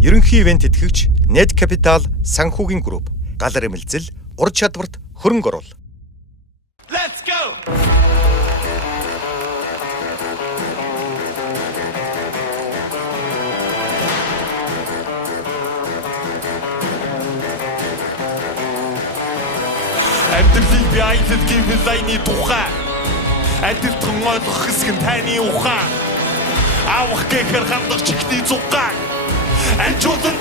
Ерөнхий ивент тэтгэгч Net Capital санхүүгийн групп галар эмэлзэл ур чадварт хөрөнгө оруул. Let's go. Амьдралыг би аялал гэвэл айны тухай. Адилхан ойлгох хэсэг нь таны ухаан. Авах гэхэр хандах чихний зугаан. Амжуулан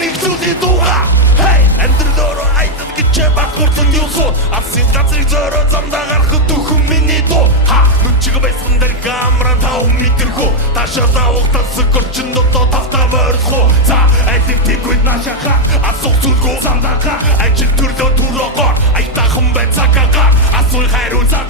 нэглүүлийн дуугаа. Hey, амьдралөөрөө аялал гэж багуурсан юусуу. Алсын газрыг зөөрөө замдаа гарахад дөхөн миний дуу. Нүчиг байсан дээр камера 5 метрхүү. Ташаа заавах тасаг орчин дотоо тавтаа морьхоо. За, айлын тэгвэл нашаха. Асуух зүлгөө замдаага. Ажил төрлөө түрөөгоор. Айтахан бай цагаагаар. Асуух хайруу за.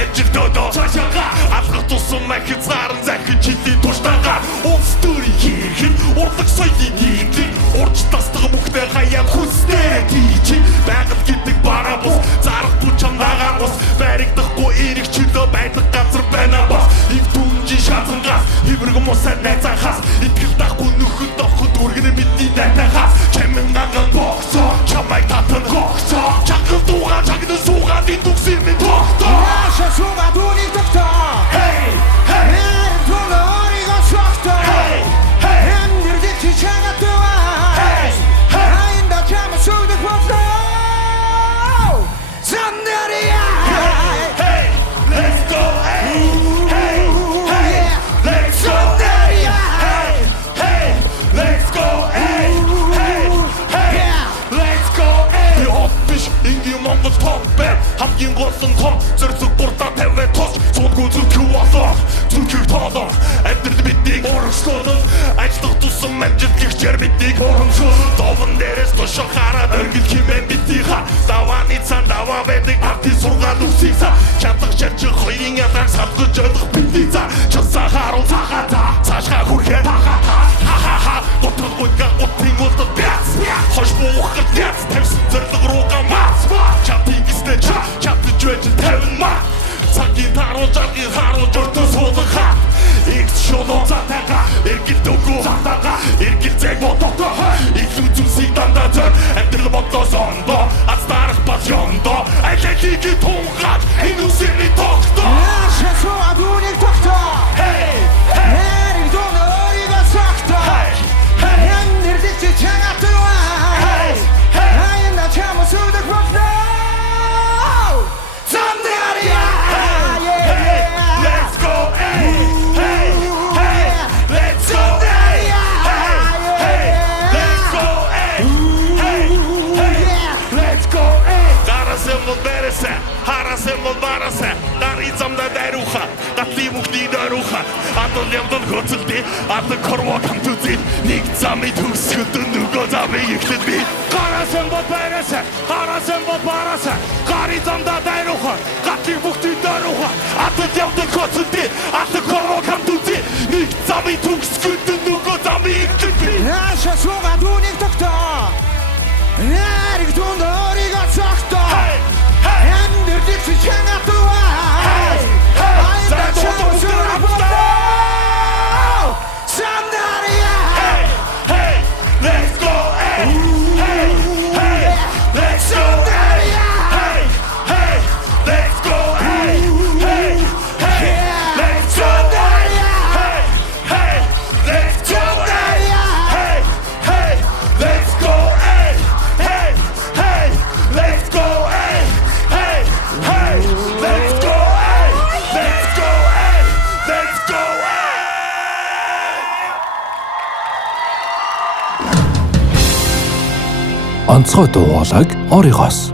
Ажил додоо цаашаага. Алгах тусан махид цааран захин чили туштаага. Улс төрийн хийх урлаг соёлын нийтлэг. Урж тастах бүхнээ хаяа хүснээ тийч. Байгаль гэдэг бараа бус. Зарахгүй чамдаагаар бус. Баригдахгүй эрэг чөлөө байдаг газар байна бас. Ив дүнжи шатангаас. Хибрэг мусаа найзахаас. Итгэл дахгүй нөхөд доход үргэнэ бидний дайтахаас. Чамин ганган боксоо. Чамай татан гоксоо. Чагал дуугаа чагнан суугаад энэ дүгсийн минь тогтоо. Наша суугаад үнийг тогтоо. Hey, hey. Мэр тулоорыг осогтоо. Hey, hey. Амьдралыг чи чангаатаа. Hey, hey. Айнда чам суудаг бодлоо. Замнария. Hey, let's go. Hey, hey, hey. Let's go. Hey, hey. Let's go. Hey, hey, hey. Let's go. Би опиш ингийн Монгол том бай. Хамгийн голсон том зэрэг гурдаа тавиа тос. Цуггүй зүтгэв болоо. Зүтгэв тоолоо. Амьдрал биднийг урагшлуулан ажиллах тусан амжилтгийгчээр биднийг урамшуулан. Довн дээрээс тушаа хараад өргөл химээ бидийнхаа. Давааны цан даваа байдаг парти сургаал үсийса. Чадах шарч хоёрын ядаг салгаж ойлгох бидний за. Часаа харуу цагаа за. Цаашгаа хүрхээ ха. Готон гойга готын болтод бяц. Хош буухад яц тавьсан зэрлэг руугаа мац. Чатыг истэ чатж байж 50 ма. Цагийн таруулжаргийн харуулж өртөө суулгаха. Игс шолоо цатага. Эргэл дөгөө цатага. Эргэл зэг ботото. Илүү зүсийг дандаа зөр. Амьдрал ботосондоо. Ацтарах пасьондоо. Айлалыг тунгаад. Энэ үсэрний тогтоо. Наша суугаад үнийг тогтоо. Hey, hey. Мэрийг тулоорыг осогтоо. Hey, hey. Амьдралыг чи чангаатаа. Hey, hey. Айнда чам суудаг бодлоо. Замнария. Hey, let's go. Hey, hey, hey. Let's go. Hey, hey. Let's go. Hey, hey, hey. Let's go. Гарасан бол бэрээсэ, харасан бол бараасэ. Дари замда дайруха, гатли мухли дайруха. Атол ямдан хөцөлдөө, атол корво хамтүзээ. Нэг замыг төгсгөд нөгөө замыг ихлэд би. Гарасан бол бэрээсэ, харасан бол бараасэ. Гари замда дайруха, гатли мухли дайруха. Атол ямдан хөцөлдөө, атол корво хамтүзээ. Нэг замыг төгсгөд нөгөө замыг ихлэд би. Наша суугаад үнийг тогтоо. Мэрийг тулоорыг осогтоо. Амьдралыг чи чангаатаа. Айнда чам суудаг бодлоо. Замнария. Hey, let's go. Hey, hey, let's go. Hey, hey, let's go. Hey, hey, let's go. Hey, hey, let's go. Hey, hey, let's go. Hey, hey, let's go. Hey, hey, let's go. Let's go. Let's go. Онцгой дуу хоолойг оригоос